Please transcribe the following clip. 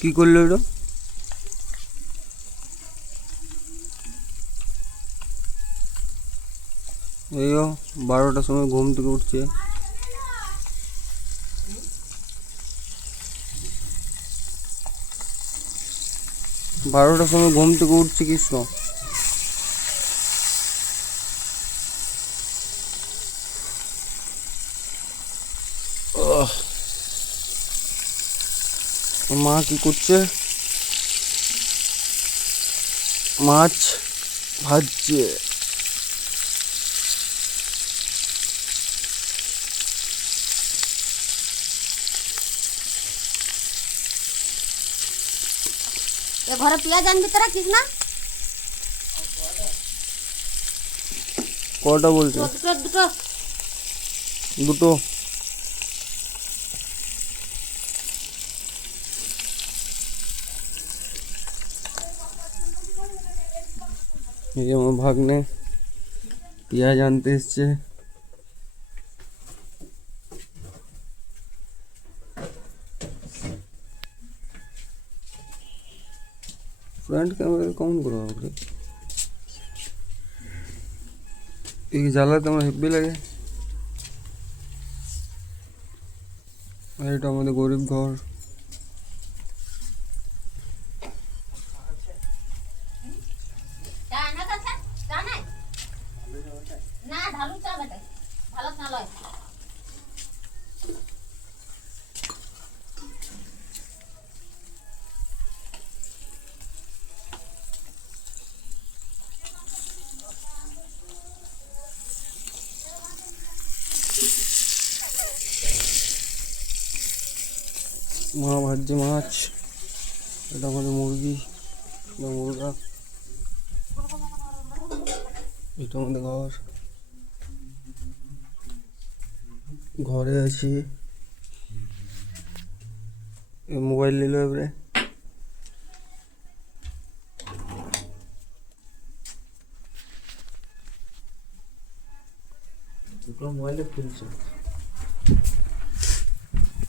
কি করলো এটা? এই 12টার সময় ঘুম থেকে উঠছে। বারোটার সময় ঘুম থেকে উঠছে কৃষ্ণ। মা কি করছে? মাছ ভাজছে। ঘরে পেঁয়াজ আনবি তোরা কিস না? কটা বলছে? দুটো। দুটো। এই আমার ভাগ্নে পেঁয়াজ আনতে এসছে। ফ্রন্ট ক্যামেরা কেমন করে হবে? এই জ্বালাতে আমার হেব্বি লাগে। আর এটা আমাদের গরিব ঘর। মা ভাজছে মাছ। এটা আমাদের মুরগি, মুরগা। এটা আমাদের ঘর। ঘরে আছি। মোবাইল নিল এবারে। মোবাইলে খুলছে।